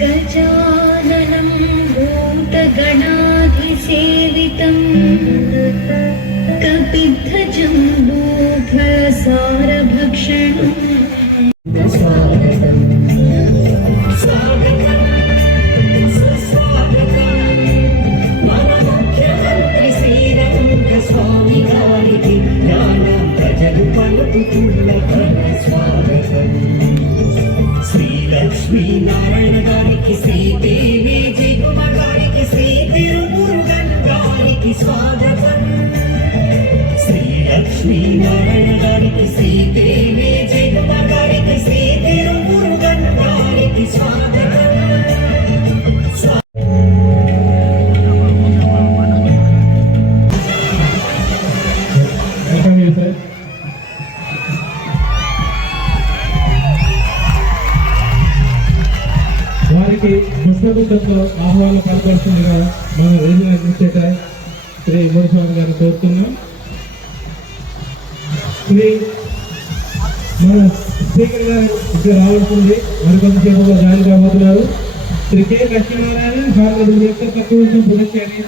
गजाननं भूतगणाधिसेवितं कपित्थजम्बूफलसारभक्षणम् శ్రీలక్ష్మీనారాయణ గారికి శ్రీదేవి జిగుమ గారికి శ్రీ తిరుమురుగన్ గారికి స్వాగతం. శ్రీలక్ష్మీనారాయణ గారికి శ్రీదేవి జిగుమ గారికి శ్రీ తిరుమురుగన్ గారికి స్వాగతం. వారికి పుష్పగుచ్చంతో ఆహ్వానం కనపడుతుందిగా మన రీజనల్ అడ్మినిస్ట్రేటర్ శ్రీ మునిస్వామి గారిని కోరుతున్నాం. శ్రీ మన స్పీకర్ గారు ఇక్కడ రావాల్సింది మరికొంతసేపులో జాయిన్ కాబోతున్నారు. శ్రీ కె లక్ష్మీనారాయణ భారత తక్కువ పునశ్చర్య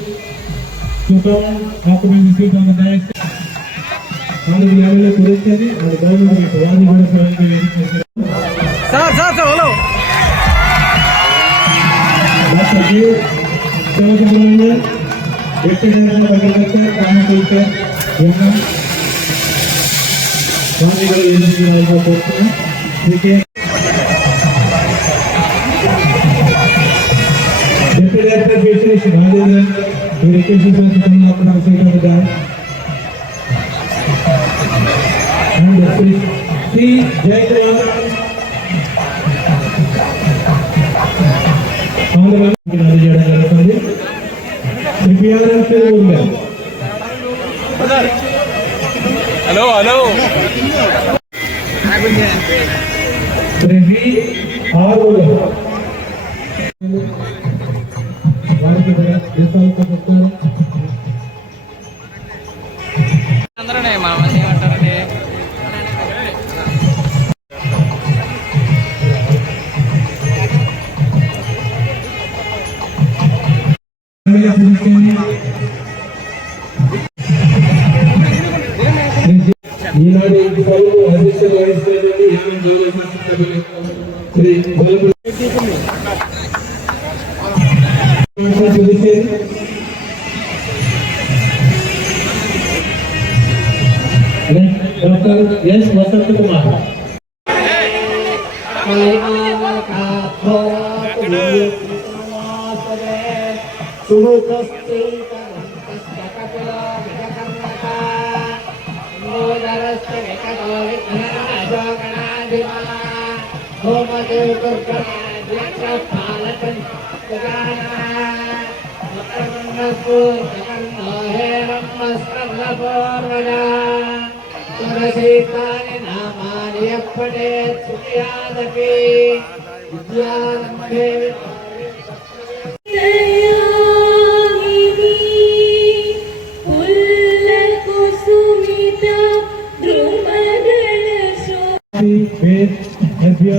పురస్కరి అది గవర్నమెంట్ వాది కూడా హలో హలో అందరూ మా మంది ఏమంటారండి ఈనాడు అధ్యక్షత వహిస్తున్నటువంటి Shri doctor S Vasanth Kumar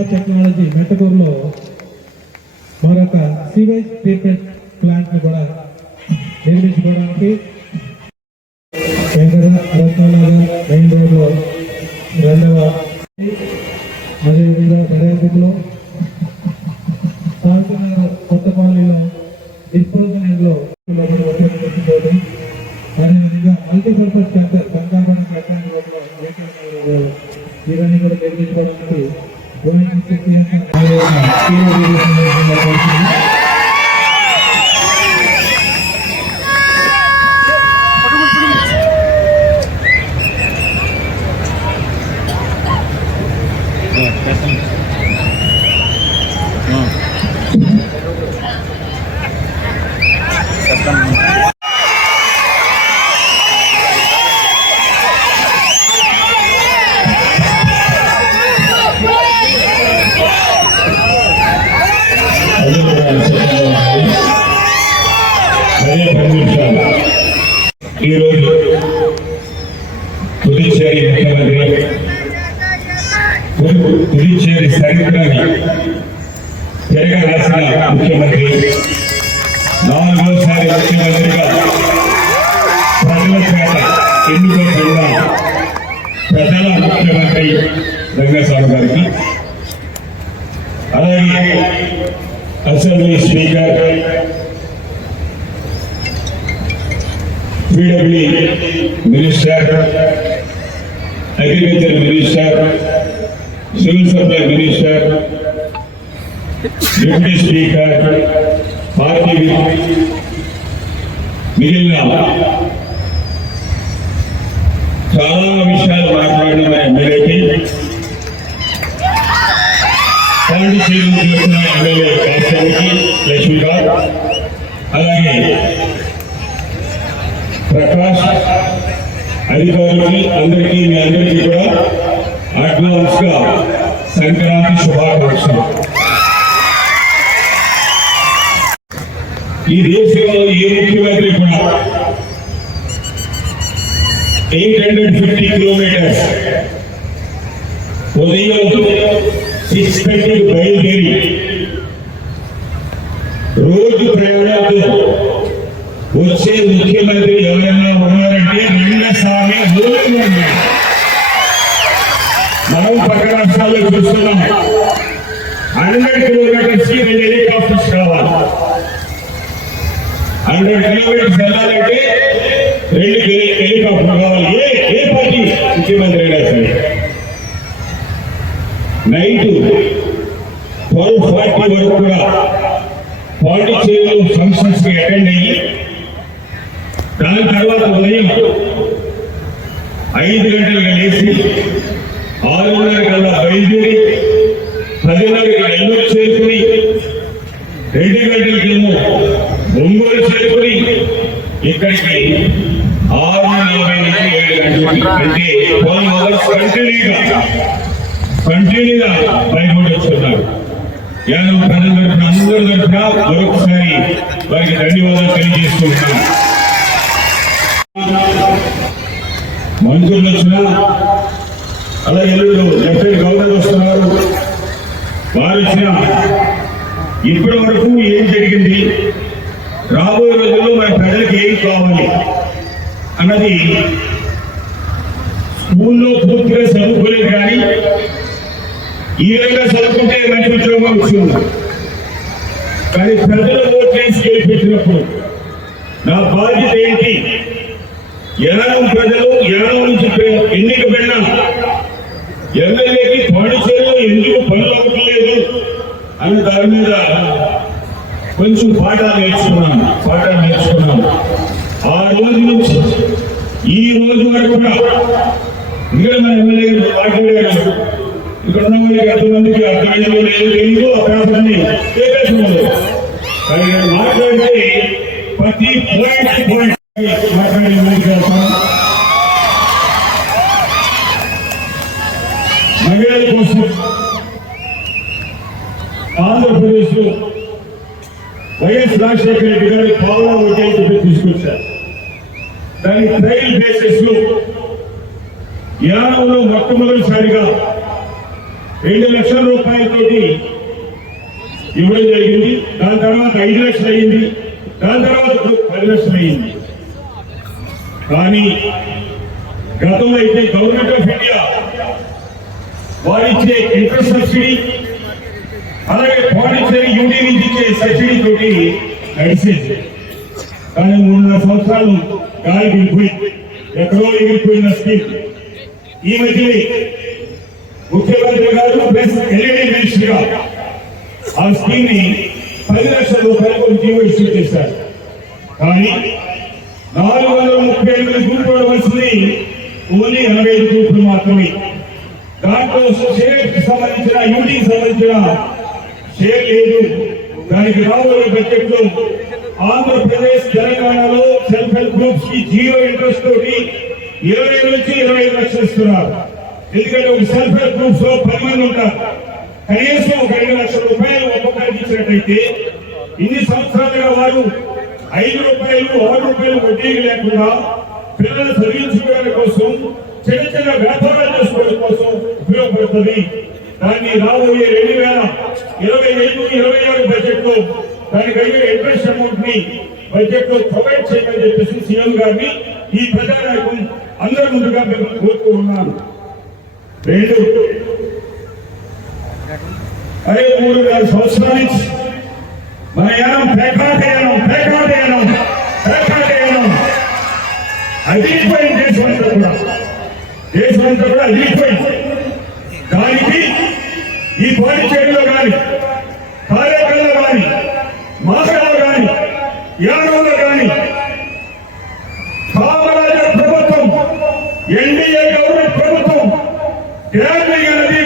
technology మెట్టకూరులో మరొక సీవేజ్ ట్రీట్మెంట్ ప్లాంట్ ని కూడా నిర్మించుకోవడానికి రత్ననగర్ మెయిన్ రోడ్లో రెండవ అదేవిధంగా దర్యాప్తులో సాగుతున్నారు కొత్త కాలనీలో డిస్పోజల్ అదేవిధంగా మల్టీపర్పస్ సెంటర్ సంగాపణ కట్టడానికి ఇవన్నీ కూడా నిర్మించుకోవడానికి Yeah. ఈరోజు పుదుచ్చేరి ముఖ్యమంత్రి పుదుచ్చేరి చరిత్రని తిరగరాసిన ముఖ్యమంత్రి, నాలుగోసారి ముఖ్యమంత్రిగా ప్రజల చేత ఎన్నుకోబడిన ప్రజల ముఖ్యమంత్రి రంగస్వామి గారికి, అలాగే assembly speaker, PWD minister, agriculture minister, civil supply minister, deputy speaker, party మిగిలిన చాలా విషయాలు మాట్లాడిన ఎమ్మెల్యేకి, పాండిచేరి చేసిన ఎమ్మెల్యే కాశ్యానికి లక్ష్మీకాంత్, అలాగే ప్రకాష్, అధికారులకి అందరికీ మీ అందరికీ కూడా అడ్వాన్స్ గా సంక్రాంతి శుభాకాంక్షలు. ఈ దేశంలో ఏ ముఖ్యమంత్రి కూడా 850 కిలోమీటర్స్ ఉదయం 6:30 బయలుదేరి రోజు ప్రయాణాలతో వచ్చే ముఖ్యమంత్రి ఎవరైనా ఉన్నారంటే రంగస్వామి ఊరిలో ఉన్నారు. మనం పక్క రాష్ట్రాల్లో చూస్తున్నాం, 100 కిలోమీటర్స్ 2 హెలికాప్టర్స్ కావాలి. 100 కిలోమీటర్స్ వెళ్ళాలంటే 2 హెలికాప్టర్ కావాలి. ఏ పార్టీ ముఖ్యమంత్రి అయినా సరే. నైట్ 12:40 వరకు కూడా పాండిచేరిలో ఫంక్షన్స్ కి అటెండ్ అయ్యి, దాని తర్వాత ఉదయం 5 గంటలకు లేచి 6:30 కల్లా బయలుదేరి 10:30కి నెల్లూరు చేరుకుని 2 గంటలకేమో ఒంగోలు చేరుకుని ఇక్కడికి 6:40 నుంచి 7 గంటలకి అంటే 12 అవర్స్ కంటిన్యూగా బయటపడి వస్తున్నారు. యాదవ్ ప్రజల తరఫున అందరి తరఫున మరొకసారి వారికి ధన్యవాదాలు తెలియజేస్తున్నాను. మంత్రులు వచ్చినా, అలాగే లెఫ్టినెంట్ గవర్నర్ వస్తున్నారు, వారు వచ్చినా ఇప్పటి వరకు ఏం జరిగింది, రాబోయే రోజుల్లో మన ప్రజలకు ఏం కావాలి అన్నది స్కూల్లో పూర్తిగా చదువుకోలేదు. కానీ ఈ విధంగా చదువుకుంటే మంచి ఉద్యోగం వచ్చింది. కానీ ప్రజలు ఓట్ చేసి గెలిపించినప్పుడు నా బాధ్యత ఏంటి, ఎనభై ప్రజలు 80 నుంచి ఎన్నికబడిన ఎమ్మెల్యేకి పాండిచేరిలో ఎందుకు పనులు అవ్వట్లేదు అన్న దాని మీద కొంచెం పాఠాలు నేర్చుకున్నాను. ఆ రోజు నుంచి ఈ రోజు వరకు కూడా ఇంకా మన ఎమ్మెల్యే మాట్లాడారు. ఇక్కడ ఉన్న వాళ్ళకి ఎంతమందికి అర్థమైందో లేదో తెలియదు, ఆ పేపర్ని మాట్లాడితే ప్రతి పాయింట్ మాట్లాడే ముందుకు వెళ్తాం. మహిళల కోసం ఆంధ్రప్రదేశ్ లో వైఎస్ రాజశేఖర రెడ్డి గారు పావులా వడ్డీ తీసుకొచ్చారు. దాని ట్రయల్ బేసిస్ లో యానంలో మొట్టమొదటిసారిగా 2 లక్షల రూపాయలతోటి ఇవ్వడం జరిగింది. దాని తర్వాత 5 లక్షలు అయింది, దాని తర్వాత 10 లక్షలు అయింది. కానీ గతంలో అయితే గవర్నమెంట్ ఆఫ్ ఇండియా వారిచ్చే ఇంట్రెస్ట్ సబ్సిడీ, అలాగే పాండిచేరి యూటీ నుంచి ఇచ్చే సబ్సిడీ తోటి నడిచేది. కానీ 3.5 సంవత్సరాలు గాలి వెళ్ళిపోయి ఎక్కడో ఎగిరిపోయిన స్కీమ్ ఈ మధ్య ముఖ్యమంత్రి గారు ప్లస్ ఎల్ఈడి మినిస్టర్ గా ఆ స్కీమ్ ని 10 లక్షల రూపాయలకు జీవో ఇష్యూ చేశారు. కానీ 438 గ్రూపులు వచ్చింది, ఓన్లీ 85 గ్రూపులు మాత్రమే. దాంట్లో షేర్ సంబంధించిన యూటీకి సంబంధించిన షేర్ లేదు. దానికి రాబోయే బడ్జెట్ లో ఆంధ్రప్రదేశ్, తెలంగాణలో సెల్ఫ్ హెల్ప్ గ్రూప్స్ కి 0 ఇంట్రెస్ట్ తోటి 20 నుంచి 25 లక్షలు ఇస్తున్నారు. ఎందుకంటే ఒక సెల్ఫ్ హెల్ప్ గ్రూప్స్ లో 10 మంది ఉంటారు. కనీసం ఒక 2 లక్షల రూపాయలు ఒక్కొక్కరికి ఇచ్చినట్టయితే ఇన్ని సంవత్సరాలుగా వారు 5 రూపాయలు 6 రూపాయలు వడ్డీ లేకుండా పిల్లలు చదివించుకోవడం కోసం, చిన్న చిన్న వ్యాపారాలు చేసుకోవడం కోసం ఉపయోగపడుతుంది. దాన్ని రాబోయే 2025-26 బడ్జెట్ లో దానికి అయ్యే ఇంట్రెస్ట్ అమౌంట్ ని బడ్జెట్ లో ప్రొవైడ్ చేయమని చెప్పేసి సీఎం గారిని ఈ ప్రజానాయకం అందరి ముందుగా మేము కోరుతూ ఉన్నాను. 2 అదే 3 సంవత్సరాల నుంచి మన యానం పేకాటయానం అదిరిపోయింది. దేశమంతా కూడా అదిరిపోయింది. దానికి ఈ పాండిచేరిలో కానీ, కార్యకర్తలో కానీ, మాసలో కానీ, యానంలో కానీ కామరాజ ప్రభుత్వం, ఎన్డీఏ గవర్నమెంట్ ప్రభుత్వం గ్యారంటీ అనేది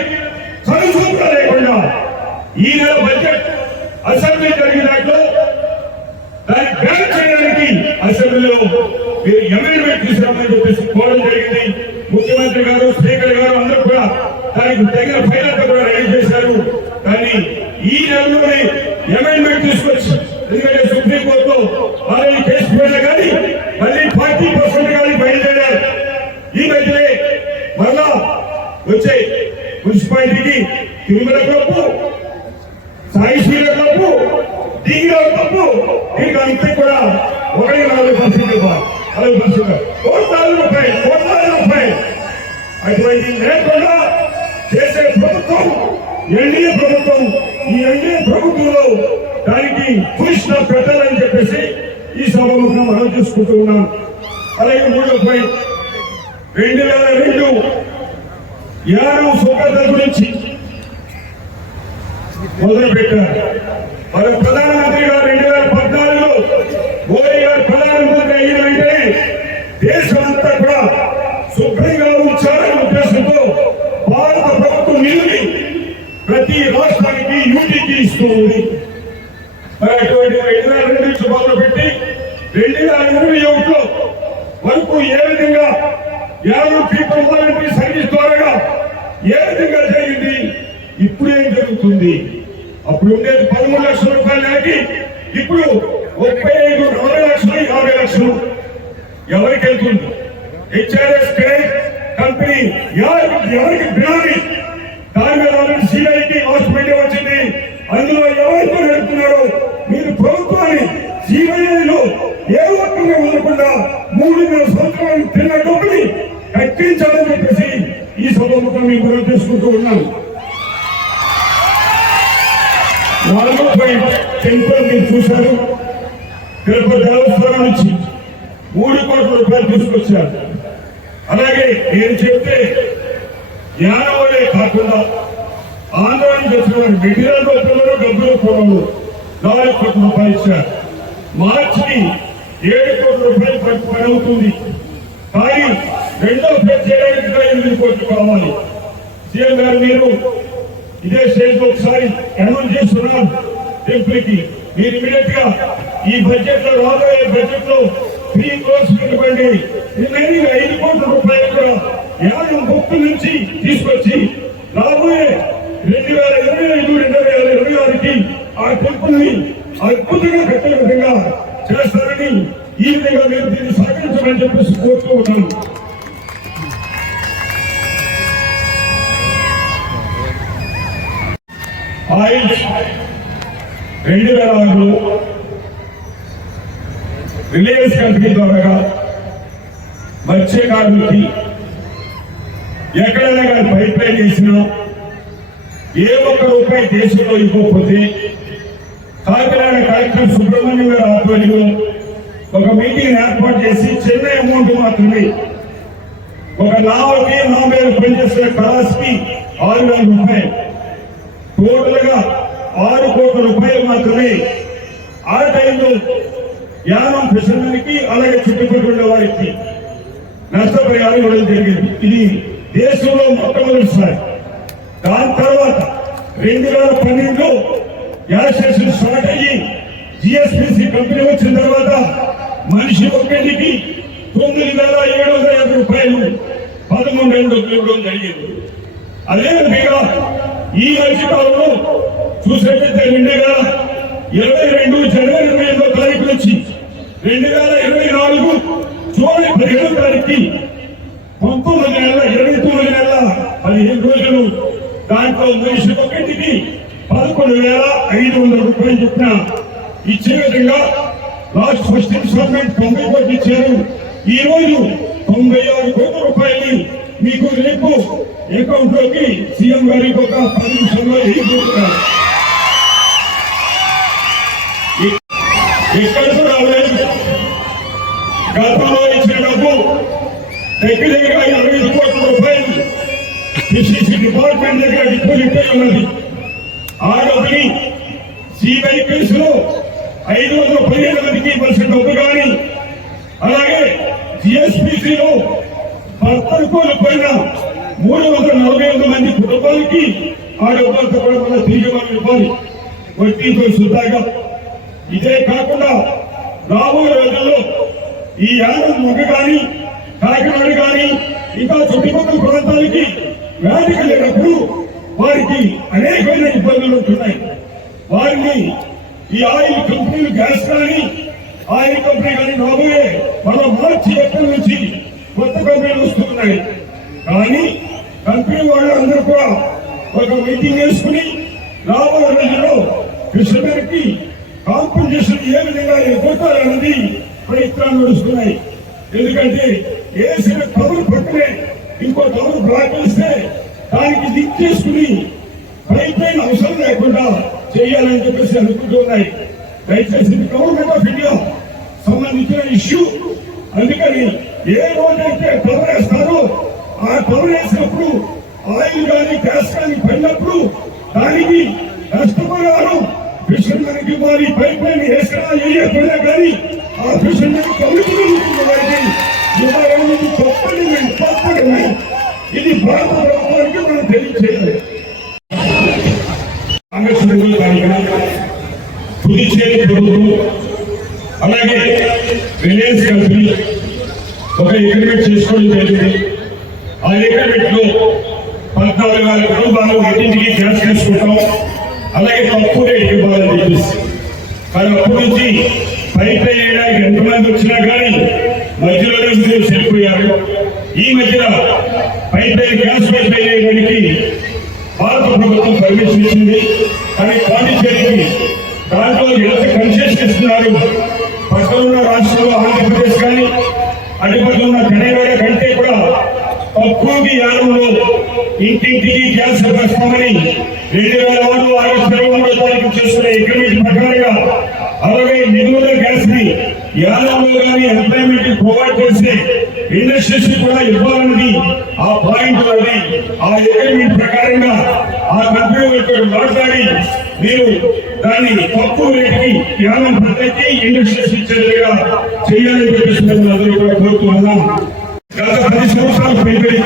కనుసూత్ర లేకుండా ఈ నెల బడ్జెట్ అసెంబ్లీ జరిగిన దాంట్లో దాన్ని బ్యాన్ చేయడానికి అసెంబ్లీలో మీరు అమెండ్మెంట్ తీసుకురామని చెప్పేసి కోరడం జరిగింది. ముఖ్యమంత్రి గారు, స్పీకర్ గారు అందరూ కూడా దానికి తగిన ఫైనల్ కూడా రెడీ చేశారు. కానీ ఈ నెలలోనే అమెండ్మెంట్ తీసుకొచ్చి, ఎందుకంటే సుప్రీంకోర్టులో ఆల్రెడీ కేసు పోయినా కానీ మళ్ళీ 40% కానీ బయలుదేరారు. ఈ మధ్యనే మళ్ళా వచ్చే మున్సిపాలిటీకి తిరుమల కప్పు, సాయిశ్రీల కప్పు, దిగిన కప్పు, ఇంకా అంతే కూడా 40% ఇవ్వాలి. 40% కోట్లాది రూపాయలు అటువంటి లేకుండా చేసే ప్రభుత్వం ఎన్డీఏ ప్రభుత్వం. ఈ ఎన్డీఏ ప్రభుత్వంలో దానికి కృష్ణ పెట్టాలని చెప్పేసి ఈ సభముఖం ఆలోచించుకుంటూ ఉన్నాం. అలాగే 2002 యానం సుఖత గురించి మొదలు పెట్టారు. మన ప్రధానమంత్రి గారు 2014లో మోడీ గారు ప్రధానమంత్రి అయిన వెంటనే దేశమంతా కూడా శుభ్రంగా ఉంచాలనే ఉద్దేశంతో భారత ప్రభుత్వం నిధులు ప్రతి రాష్ట్రానికి యూటీకి ఇస్తూ ఉంది. మరి అటువంటి 2002 నుంచి మొదలుపెట్టి 2021లో వరకు ఏ విధంగా యానం పీపుల్ వాలంటరీ సర్వీస్ ద్వారా ఏ విధంగా జరిగింది, ఇప్పుడు ఏం జరుగుతుంది? అప్పుడు ఉండేది 13 లక్షల రూపాయల నెలకి, ఇప్పుడు 35, 40 లక్షలు, 50 లక్షలు ఎవరికి వెళ్తుంది? హెచ్ఆర్ఎస్ కంపెనీ ఎవరికి బినామీ? దాని మీద సిఐకి హాస్పిటల్ వచ్చింది. అందులో ఎవరితో నడుపుతున్నారో మీరు ప్రభుత్వాన్ని సిఐలో ఏ ఒక్కరిని ఉండకుండా 3.5 సంవత్సరాలు తిన్న డబ్బుని కట్టించాలని చెప్పేసి ఈ సభముఖం మేము గుర్తు చేసుకుంటూ ఉన్నాను. 4 టెంపుల్ మీరు చూశారు. తిరుపతి దేవస్థానం నుంచి 3 కోట్ల రూపాయలు తీసుకొచ్చారు. అలాగే నేను చెప్తే యానవలే కాకుండా ఆంధ్ర నుంచి వచ్చిన మెటీరియల్ రూపంలో డబ్బుల రూపంలో 4 కోట్ల రూపాయలు ఇచ్చారు. మార్చికి 7 కోట్ల రూపాయలు పని అవుతుంది. కానీ 2వ ఫేజ్ చేయడానికి 8 కోట్లు కావాలి. సీఎం గారు మీరు ఇదే స్టేజ్ ఒకసారి అనౌన్స్ చేస్తున్నాం టెంపుల్కి. మీరు ఇమీడియట్ గా ఈ బడ్జెట్ లో, రాబోయే బడ్జెట్ లో 3 crores ఇవ్వండి. 5 కోట్ల రూపాయలు కూడా యానం భక్తు నుంచి తీసుకొచ్చి రాబోయే 2025-2026కి ఆ టెంపుల్ ని అద్భుతంగా కట్టే విధంగా చేస్తారని, ఈ విధంగా మీరు దీన్ని సహకరించమని చెప్పేసి కోరుతూ ఉన్నాను. ఆయిల్ 2006లో రిలయన్స్ కంపెనీ ద్వారా మత్స్య కార్మికులకి ఎక్కడైనా కానీ పైప్ లైన్ వేసినా ఏ ఒక్క రూపాయి దేశంలో ఇవ్వకపోతే కాకినాడ కలెక్టర్ సుబ్రహ్మణ్యం గారి ఆధ్వర్యంలో ఒక మీటింగ్ ఏర్పాటు చేసి చెన్నై అమౌంట్ మాత్రమే ఒక నావకి నా మీద పనిచేసే కళాస్కి 6,000 రూపాయలు, టోటల్ గా 6 కోట్ల రూపాయలు మాత్రమే ఆ టైంలో యానం ఫిషర్మెన్కి అలాగే చుట్టుపక్కల వారికి నష్టపరిహారం ఇవ్వడం జరిగింది. ఇది దేశంలో మొట్టమొదటిసారి. దాని తర్వాత 2012లో గ్యాస్ స్టేషన్ స్టార్ట్ అయ్యి జిఎస్పిసి కంపెనీ వచ్చిన తర్వాత మనిషి ఒక్కరికి 9,750 రూపాయలు 11 ఏళ్ళు ఇవ్వడం జరిగింది. అదేవిధంగా ఈ మధ్యకాలంలో చూసినట్లయితే 2022 జనవరి 25వ తారీఖు నుంచి 2024 జూలై 15వ తారీఖుకి 19 నెలల 29 నెలల 15 రోజులు దాంట్లో మనిషి ఒకటికి 11,500 రూపాయలు చొప్పున ఇచ్చే విధంగా లాస్ట్ ఫస్ట్ ఇన్స్టాల్మెంట్ 90 కోట్లు ఇచ్చారు. ఈ రోజు 96 కోట్ల రూపాయలు మీకు రేపు అకౌంట్ లోకి సీఎం గారికి ఒక 10 నిమిషాల్లో వేయబోతున్నారు. ఎక్కడ కూడా రాలేదు. గతంలో ఇచ్చిన డబ్బు దగ్గర దగ్గర 25 కోట్ల రూపాయలు పిసిసి డిపార్ట్మెంట్ దగ్గర డిపాజిట్ అయి ఉన్నది. ఆ డబ్బుని సిబిఐ కేసులో 517 మందికి ఇవ్వాల్సిన డబ్బు కానీ, అలాగే జిఎస్పిసిలో భర్తలు కోల్పోయిన 341 మంది కుటుంబాలకి ఆ డబ్బులతో కూడా మన తిరిగి మనం ఇవ్వాలి వడ్డీతో సుద్దాగా. ఇదే కాకుండా రాబోయే రోజుల్లో ఈ యానం మొగ్గ కానీ కాకినాడ కానీ ఇంకా చుట్టుపక్కల ప్రాంతాలకి వ్యాధి కలిగినప్పుడు వారికి అనేకమైన ఇబ్బందులు ఉంటున్నాయి. వారిని ఈ ఆయిల్ కంపెనీలు గ్యాస్ కానీ ఆయిల్ కంపెనీ కానీ రాబోయే మన మార్చి ఏప్రిల్ నుంచి కొత్త కంపెనీలు వస్తున్నాయి. కానీ కంపెనీ వాళ్ళందరూ కూడా ఒక మీటింగ్ వేసుకుని రాబోయే రోజుల్లో కృష్ణగారికి కాంపెన్సేషన్ ఏ విధంగా ఎగ్గొట్టాలన్నది ప్రయత్నాలు నడుస్తున్నాయి. ఎందుకంటే వేసిన కబురు పక్కనే ఇంకో కబురు బ్లాక్ చేస్తే దానికి లింక్ చేసుకుని పైప్ లైన్ అవసరం లేకుండా చేయాలని చెప్పేసి అనుకుంటున్నాయి. దయచేసి గవర్నమెంట్ ఆఫ్ ఇండియా సంబంధించిన ఇష్యూ. అందుకని ఏ రోజైతే కవర్ వేస్తారో ఆ కవర్ వేసినప్పుడు ఆయిల్ కానీ గ్యాస్ కానీ పడినప్పుడు దానికి నష్టపరిహారం ఫిషర్మెన్కి వారి పైప్ లైన్ వేసినా వేయకపోయినా కానీ ఆ ఫిషర్మెన్ కలుగుతుంది వారికి ఇవ్వాలనేది తప్పని ఇది భారత ప్రభుత్వానికి మనం తెలియజేయాలి. కాంగ్రెస్ పుదుచ్చేరి ప్రభుత్వం అలాగే రిలయన్స్ కంపెనీ ఒక అగ్రిమెంట్ చేసుకోవడం జరిగింది. ఆ అగ్రిమెంట్ లో 14,000 కుటుంబాలు ఇంటింటికి గ్యాస్ చేసుకుంటాం, అలాగే తక్కువ రేటు ఇవ్వాలని చెప్పేసి. కానీ అప్పటి నుంచి పైప్ వేయడానికి ఎంతమంది వచ్చినా కానీ మధ్యలోనే ఉద్యోగం వెళ్ళిపోయారు. ఈ మధ్యన పైప్ గ్యాస్ పైప్ వేయడానికి భారత ప్రభుత్వం పర్మిషన్ ఇచ్చింది. కానీ పాండిచేరికి దాంట్లో ఎంత కన్సెషన్ ఇస్తున్నారు. పక్కన ఉన్న రాష్ట్రంలో ఆంధ్రప్రదేశ్ కానీ అటుపక్కల ఉన్న తెలంగాణ కంటే కూడా తక్కువకి యానంలో ఇంటింటికి గ్యాస్ వస్తామని 2006 ఆగస్టు 23వ తారీఖు చేస్తున్న అగ్రిమెంట్ ప్రకారంగా 60 నిధుల గ్యాస్ ని యానంలో కానీ ఎంప్లాయ్మెంట్ ప్రొవైడ్ చేసి ఇండస్ట్రీస్ కూడా ఇవ్వాలన్నది ఆ పాయింట్. అది ఆ అగ్రిమెంట్ ప్రకారంగా ఆ కంపెనీలతో మాట్లాడి మీరు దాన్ని తక్కువ రేటుకి యానం ప్రజలకి ఇండస్ట్రీస్ ఇచ్చేదిగా చేయాలని చెప్పేసి అందరూ కూడా కోరుతున్నాం. గత 10 సంవత్సరాలు పైబడి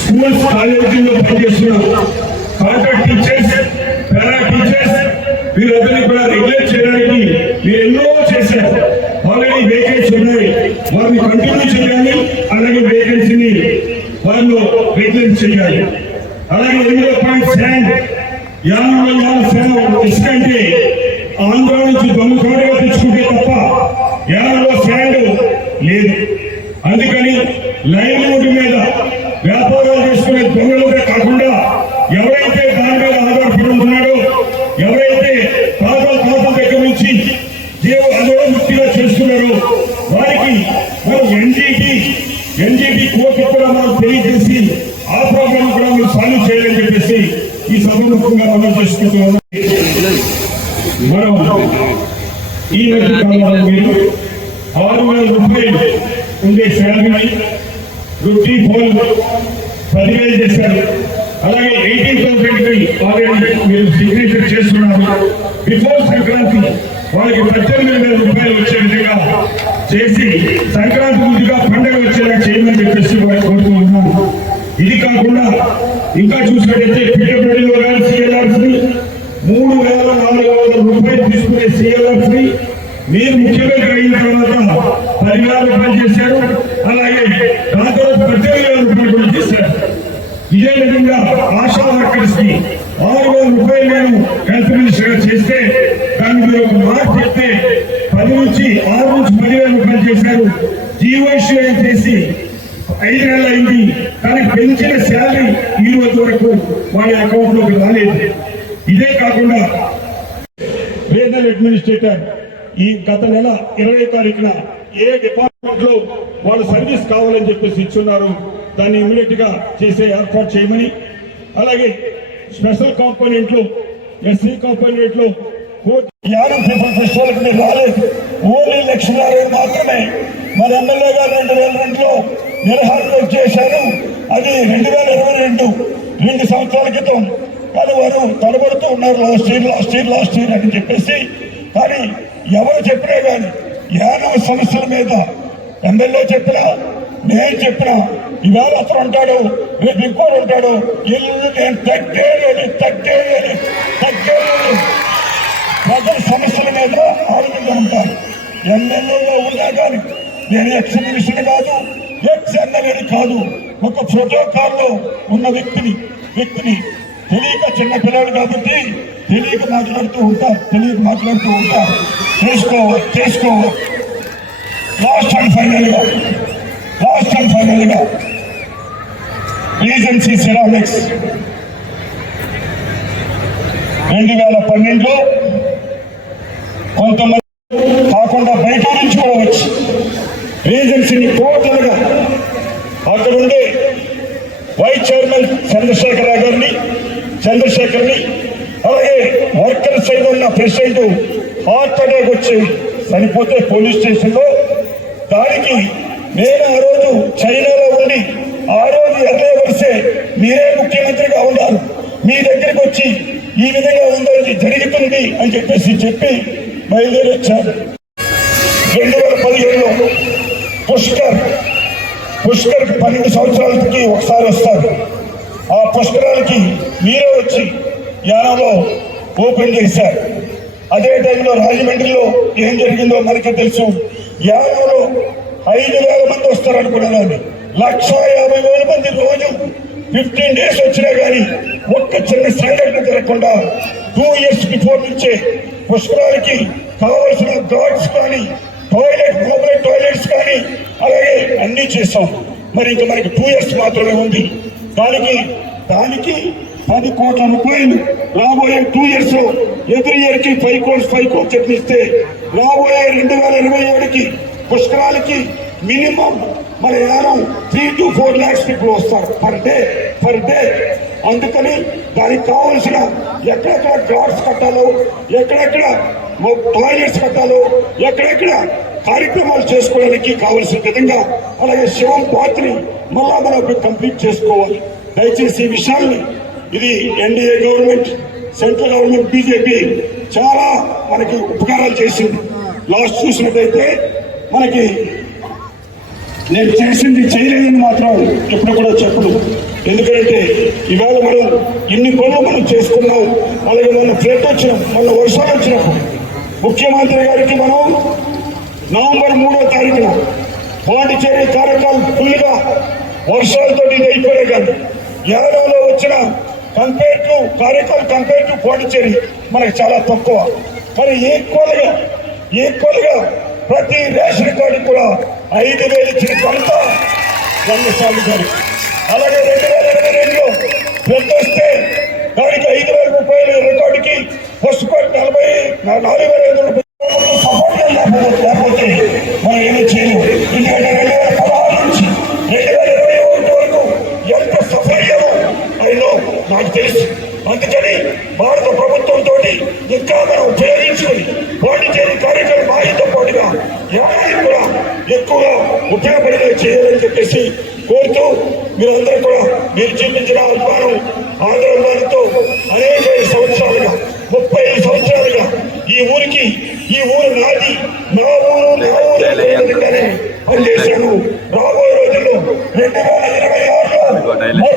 స్కూల్స్ కాలేజీల్లో పనిచేస్తున్న కాంట్రాక్ట్ టీచర్స్, పారా టీచర్స్ వీరందరినీ కూడా రెగ్యులేట్ చేయడానికి మీరు ఎన్నో చేశారు. ఆల్రెడీ వేకెన్సీ ఉన్నాయి, వారిని కంటిన్యూ చేయాలి. అలాగే వేకెన్సీని వాళ్ళు రెగ్యులేట్ చేయాలి. అలాగే 8వ పాయింట్ శాండ్ 50,000 ఇసుక అంటే ఆంధ్ర నుంచి దొంగకాడుగా తెచ్చుకుంటే తప్ప యానంలో శాండ్ లేదు. అందుకని లైన్ రోడ్డు మీద వ్యాపారాలు చేసుకునే దొంగలుగా కాకుండా ఎవరైతే దాని మీద ఆధారపడి ఉంటున్నాడో, ఎవరైతే తాతల దగ్గర నుంచి అదోముక్తిగా చేస్తున్నారో వారికి మనం ఎన్జీటీ కోర్టు కూడా మనం తెలియజేసి ఆ ప్రోగ్రామ్ కూడా మనం సాల్వ్ చేయాలని చెప్పేసి ఈ సభముఖంగా మనం చేసుకుంటున్నాం. మనం ఈ మధ్య కాలంలో మీరు 6,000 రూపాయలు ఉండే శాలరీ వృత్తి పోల్ 10,000 చేశారు. అలాగే 18,000 ఆల్రెడీ మీరు సిగ్నేచర్ చేస్తున్నారు. బిఫోర్ సంక్రాంతి వాళ్ళకి 18,000 రూపాయలు వచ్చే విధంగా చేసి సంక్రాంతి ముందుగా పండుగ వచ్చేలా చేయమని చెప్పేసి వాళ్ళు కోరుతూ ఉన్నాను. ఇది కాకుండా ఇంకా చూసినట్టయితే పీడబ్ల్యూడీలో కానీ సిఎల్ఆర్స్ ని 3,400 రూపాయలు తీసుకునే సిఎల్ఆర్స్ ని మీరు ముఖ్యమంత్రి అయిన తర్వాత 10,000 రూపాయలు చేశారు. అలాగే దాంతో 18,000 రూపాయలు కూడా చేశారు. ఇదే విధంగా ఆశా వర్కర్స్ కి 6,000 రూపాయలు నేను హెల్త్ మినిస్టర్ గా చేస్తే దాన్ని మీరు ఒక మాట చెప్తే 6 నుంచి 10,000 రూపాయలు చేశారు. జీవోషియో చేసి 5 నెలలు అయింది, కానీ పెంచిన శాలరీ ఈ రోజు వరకు వాళ్ళ అకౌంట్ లోకి రాలేదు. ఇదే కాకుండా రీజనల్ అడ్మినిస్ట్రేటర్ ఈ గత నెల 20వ తారీఖున ఏ డిపార్ట్మెంట్ లో వాళ్ళు సర్వీస్ కావాలని చెప్పేసి ఇచ్చున్నారు, దాన్ని ఇమీడియట్ గా చేసే ఏర్పాటు చేయమని, అలాగే స్పెషల్ కాంపోనెంట్ లో ఎస్సీ కాంపోనెంట్ లో యానం పీపుల్ ఫెస్టివల్ మీరు రాలేదు. ఓన్లీ లక్ష్మీనారాయణ మాత్రమే మన ఎమ్మెల్యే గారు 2002లో నిర్హారం చేశారు. అది 2022 2 సంవత్సరాల క్రితం. కానీ వారు తడబడుతూ ఉన్నారు లాస్ట్ ఇయర్ అని చెప్పేసి. కానీ ఎవరు చెప్పినా కానీ యానం సమస్యల మీద ఎమ్మెల్యే చెప్పినా నేను చెప్పినా ఇవాళ అతను ఉంటాడు, రేపు ఇంకోటి ఉంటాడు, ఇల్లు నేను తగ్గేది ప్రజల సమస్యల మీద ఆరోగ్యంగా ఉంటారు. ఎమ్మెల్యేలో ఉన్నా కానీ నేను ఎక్స్ మినిస్టర్ కాదు, ఎక్స్ ఎమ్మెల్యేని కాదు, ఒక ప్రోటోకాల్లో ఉన్న వ్యక్తిని తెలియక చిన్న పిల్లలు కాబట్టి తెలియక మాట్లాడుతూ ఉంటారు. చేసుకో లాస్ట్ అండ్ ఫైనల్ గా రీజెన్సీ సెరామిక్స్ 2012లో కొంతమంది కాకుండా బయట నుంచి కూడా వచ్చి రీజెన్సీని టోటల్ గా అక్కడుండే వైస్ చైర్మన్ చంద్రశేఖర్ని అలాగే వర్కర్ సైడ్ ఉన్న ప్రెసిడెంట్ హార్ట్ అటాక్ వచ్చి చనిపోతే పోలీస్ స్టేషన్ లో, దానికి నేను ఆ రోజు చైనాలో ఉండి ఆ రోజు అదే వరిసే మీరే ముఖ్యమంత్రిగా ఉన్నారు, మీ దగ్గరికి వచ్చి ఈ విధంగా ఉందని జరుగుతుంది అని చెప్పి బయలుదేరి వచ్చారు. 2017లో పుష్కర్ 12 సంవత్సరాలకి ఒకసారి వస్తారు. ఆ పుష్కరాలకి మీరే వచ్చి యానంలో ఓపెన్ చేశారు. అదే టైంలో రాజమండ్రిలో ఏం జరిగిందో మనకి తెలుసు. యానంలో 5,000 మంది వస్తారనుకున్నాను, 150,000 మంది రోజు 15 days వచ్చినా కానీ ఒక్క చిన్న సంఘటన జరగకుండా 2 years బిఫోర్ నుంచే పుష్కరాలకి కావలసిన గార్డ్స్ కానీ మొబైల్ టాయిలెట్స్ కానీ అలాగే అన్ని చేస్తాం. మరి ఇంకా మనకి 2 years మాత్రమే ఉంది. దానికి 10 కోట్ల రూపాయలు రాబోయే 2 years లో ఎవ్రీ ఇయర్ కి 5 crores చెప్పిస్తే రాబోయే 2027కి పుష్కరాలకి మినిమం మన యానం 3 to 4 lakhs పీపుల్ వస్తారు పర్ డే. అందుకని దానికి కావలసిన ఎక్కడెక్కడ గార్డ్స్ కట్టాలో, ఎక్కడెక్కడ టాయిలెట్స్ కట్టాలో, ఎక్కడెక్కడ కార్యక్రమాలు చేసుకోవడానికి కావలసిన విధంగా, అలాగే శివం పాత్రని మళ్ళా మనం కంప్లీట్ చేసుకోవాలి. దయచేసి ఈ విషయాన్ని, ఇది NDA government, central government BJP చాలా మనకి ఉపకారాలు చేసింది. లాస్ట్ చూసినట్టయితే మనకి నేను చేసింది చేయలేదని మాత్రం ఎప్పుడు కూడా చెప్పను. ఎందుకంటే ఇవాళ మనం ఇన్ని పనులు మనం చేసుకున్నాం. అలాగే మొన్న ఫ్లడ్ వచ్చినాం, మొన్న వర్షాలు వచ్చినప్పుడు ముఖ్యమంత్రి గారికి మనం నవంబర్ 3వ తారీఖున పాండిచేరి కార్యక్రమం ఫుల్గా వర్షాలతో ఇది అయిపోయే కాదు. యానంలో వచ్చిన కంపేర్ టు పాండిచేరి మనకు చాలా తక్కువ. మరి ఈక్వల్ గా ప్రతి రేషన్ కార్డు కూడా 5,000 ఇచ్చిన ఘనత రంగస్వామి గారు. అలాగే 2022లో ఫ్లడ్ వస్తే దానికి 5,000 రూపాయలు రికార్డుకి ఫస్ట్ పార్ట్ 44,500 రూపాయలు లేకపోతే మనం ఏమీ చేయలేము. ఎందుకంటే 2016 నుంచి 2021 వరకు ఎంత సఫర్యమో అయినో నాకు తెలుసు. అందుకని భారత ప్రభుత్వంతో ఇంకా మనం ఉపయోగించుకుని పాండిచేరి కార్యక్రమం బాధ్యత పాటుగా ఎవరైనా కూడా ఎక్కువగా ఉపయోగపడేలా చేయాలని చెప్పేసి కోరుతూ, మీరందరూ కూడా మీరు చూపించిన అభిమానం ఆదరణతో అనేక సంవత్సరాలుగా 35 సంవత్సరాలుగా ఈ ఊరు నాది, నా ఊరే పనిచేశాను. రాబోయే రోజుల్లో 2026లో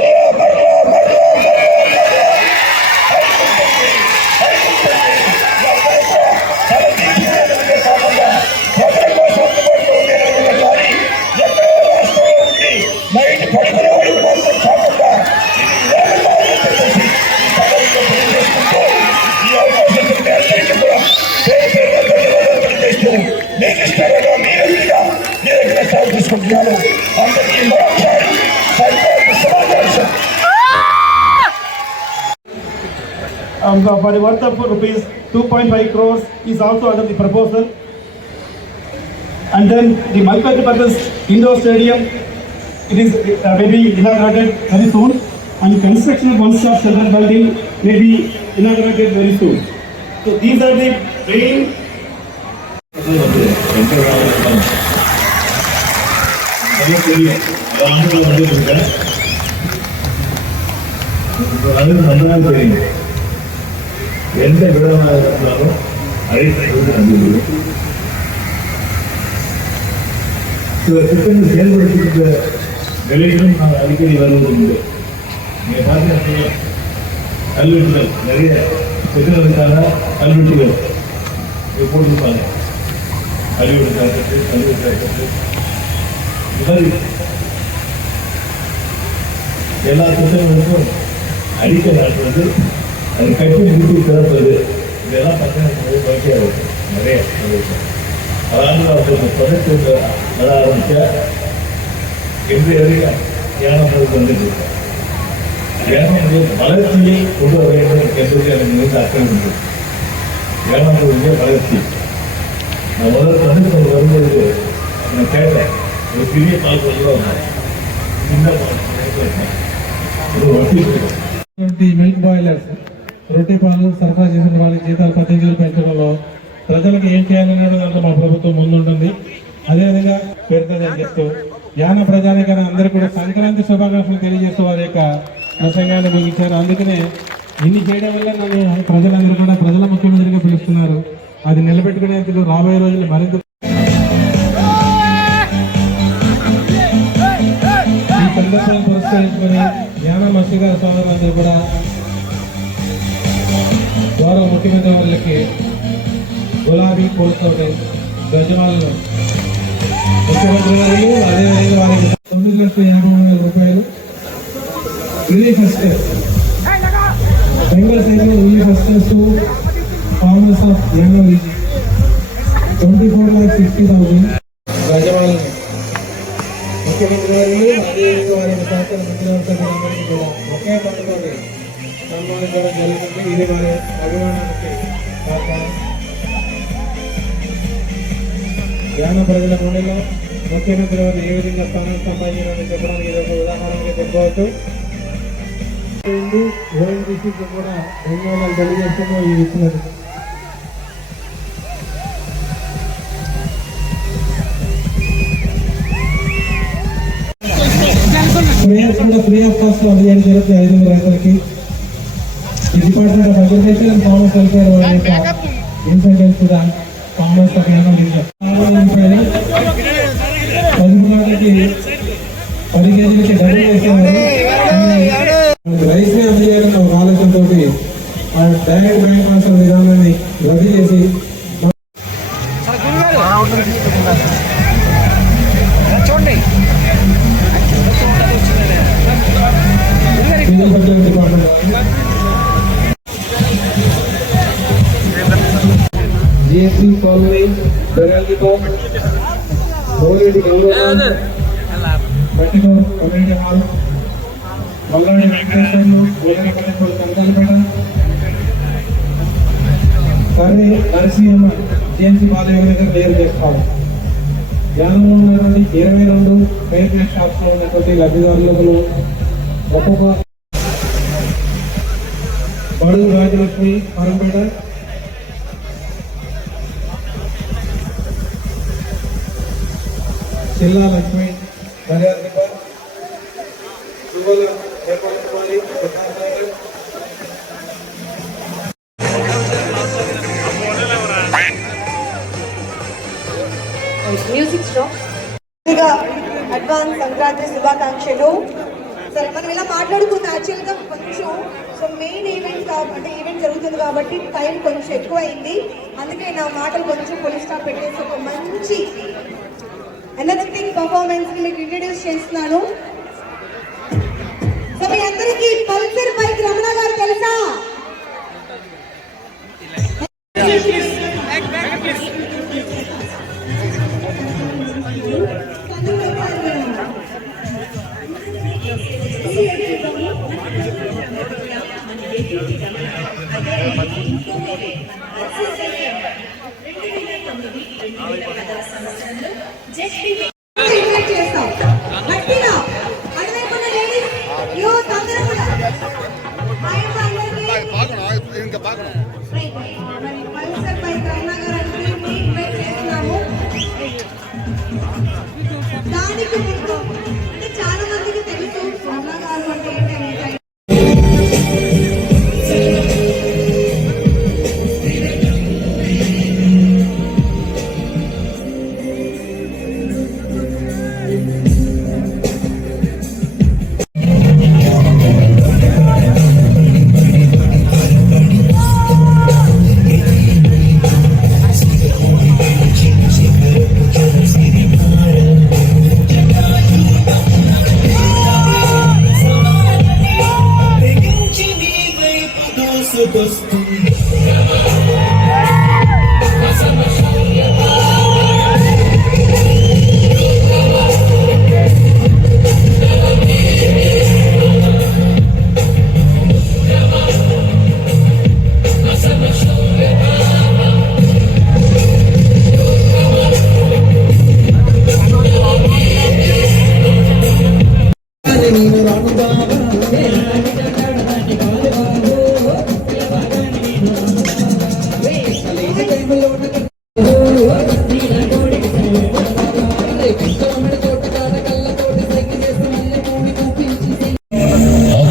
For the worth of rupees 2.5 crores is also under the proposal. And then the multi-purpose indoor stadium, it is may be inaugurated very soon, and construction of one-stop center building may be inaugurated very soon. So these are the main. எந்த விடமாக இருந்தாலும் சில திட்டங்கள் செயல்படுத்துகின்ற நிலையிலும் நாங்கள் அடிக்கடி வருவதுண்டு. நீங்கள் பார்த்தீங்கன்னா கல்வெட்டுகள் நிறைய திட்டங்களுக்கான கல்வெட்டுகள் போட்டிருப்பாங்க. கல்வெட்டு காக்கட்டு, கல்வெட்டு காக்கட்டு, இந்த மாதிரி எல்லா திட்டங்களுக்கும் அடிக்கல் நாட்டுவது, அது கட்டி முடித்து திறப்பது, இதெல்லாம் பார்த்தீங்கன்னா பயிற்சியாக இருக்கும். நிறைய அதாவது அவர்கள் தொடர்ச்சி வர ஆரம்பிச்ச இன்றைய வரைக்கும் ஞானப்பொருள் வந்துட்டு இருக்காங்க. ஞானமுடைய வளர்ச்சியை கொண்டு வர வேண்டும் என்பது எனக்கு மிகுந்த அக்கறை உண்டு. ஞானப்பொருளுடைய வளர்ச்சி நான் முதல் தமிழ் வரும்போது நான் கேட்டேன். ஒரு சிறிய பால் சொல்லுவாங்க, சின்ன பால் ஒரு வட்டி మిల్క్ బాయిలర్స్ రొట్టె పాలు సరఫరా చేసిన వాళ్ళ జీతాలు 15 పెంచడంలో ప్రజలకు ఏం చేయాలనేది దాంట్లో మా ప్రభుత్వం ముందుంటుంది. అదేవిధంగా పేరుతో చేస్తూ యాన ప్రజానికైనా అందరూ కూడా సంక్రాంతి శుభాకాంక్షలు తెలియజేస్తూ వారి యొక్క ప్రసంగాన్ని ముగించారు. అందుకనే ఇన్ని చేయడం వల్ల నన్ను ప్రజలందరూ కూడా ప్రజల ముఖ్యమంత్రిగా పిలుస్తున్నారు. అది నిలబెట్టుకునేందుకు రాబోయే రోజులు మరింత ఈ సందర్భాన్ని పురస్కరించుకుని యాన మంత్రి గారి సోదరులందరూ కూడా గౌరవ ముఖ్యమంత్రి వారికి గులాబీ పూలతోటి గజమాలను ముఖ్యమంత్రి గారు అదేవిధంగా వారికి 9,50,000 రూపాయలు రిలీఫ్ అసిస్టెన్స్ బెంగళూరు సైడ్లో relief assistance to farmers of యానా విజీ 24,60,000 గజమాలను ముఖ్యమంత్రి గారు అదేవిధంగా వారి శాసన మంత్రివర్గందరికీ కూడా ఒకే పట్టుకొని సన్మానించడం జరుగుతుంది. ఇది వారి అభిమానానికి కారణం. జ్ఞాన ప్రజల గుండెలో ముఖ్యమంత్రి వారు ఏ విధంగా స్థానం సంపాదించాలని చెప్పడానికి ఇది ఒక ఉదాహరణగా చెప్పవచ్చు. ఓఎన్జీసీకి కూడా ధన్యవాదాలు తెలియజేస్తూ ఈ ఇచ్చినది. స్ప్రేయర్స్ కూడా ఫ్రీ ఆఫ్ కాస్ట్ అందజేయడం జరుగుతుంది 500 రైతులకి. ఈ department of agriculture and farmers welfare వారి యొక్క ఇన్సెంటివ్స్ కూడా ఫార్మర్స్ రూపాయలు 10 కేజీలకి డబుల్ చేసేవారు. రైస్ ని అందజేయడం ఒక ఆలోచనతో డైరెక్ట్ బ్యాంక్ ట్రాన్స్ఫర్ విధానాన్ని రద్దు చేసి డిపార్ట్మెంట్ జిఎస్టీ కాలనీ బెరాలిపాక్ Koleti Gangotri Battiguda community hall Malladi Venkateswarlu Odanapalli Kandalapeta Karri Narasimha GMC Balayoga దగ్గర వేరు చేస్తాము. యానంలో ఉన్నటువంటి 22 ఫెయిర్ షాప్స్ లో ఉన్నటువంటి లబ్ధిదారులకు ఒక్కొక్క బడుగు Rajalakshmi Parampeta, Chilla Lakshmi దర్యాదిప, Duvvala నిర్మలకుమారి, music stop. Advance Sankranti శుభాకాంక్షలు. సరే, మనం ఇలా మాట్లాడుకున్న యాక్చువల్గా కొంచెం సో మెయిన్ ఈవెంట్ అంటే ఈవెంట్ జరుగుతుంది కాబట్టి టైం కొంచెం ఎక్కువ అయింది. అందుకే నా మాటలు కొంచెం ఫుల్ స్టాప్ పెట్టేసి ఒక మంచి ఎనర్జెటిక్ పర్ఫార్మెన్స్ ని మీకు ఇంట్రడ్యూస్ చేస్తున్నాను. సో మీ అందరికీ పల్సర్ బైక్ రమణ గారు తెలుసా? ఇన్వైట్ చేస్తాం గట్టిగా అటువైపు ఉన్న లేడీస్ యూత్ అందరూ కూడా హాయ్ అందరికీ మరి పల్సర్ పై కరుణా గారు ఇన్వైట్ చేస్తున్నాము. దానికి ముందు అంటే చాలా మందికి తెలుసు కరుణా గారు అంటే ఏంటనేది.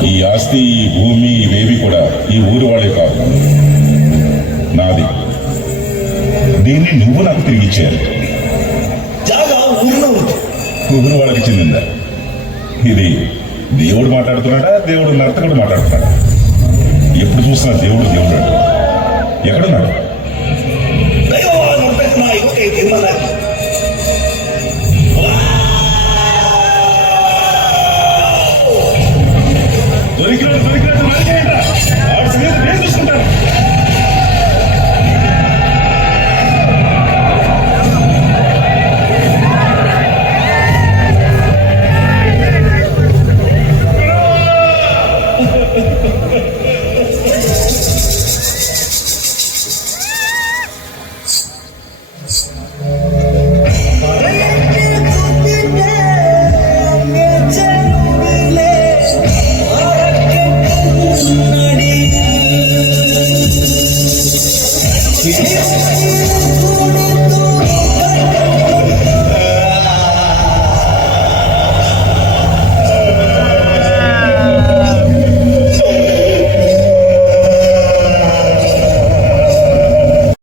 ఈ ఆస్తి ఈ భూమి ఇవేవి కూడా ఈ ఊరు వాళ్ళే కాదు, నాది. దీన్ని నువ్వు నాకు తిరిగి ఇచ్చేయాలి. ఊరు వాళ్ళకి చెందిందా? ఇది దేవుడు మాట్లాడుతున్నాడా, దేవుడు నర్తకుడు మాట్లాడుతున్నాడా? ఎప్పుడు చూసినా దేవుడు దేవుడు ఎక్కడున్నాడు?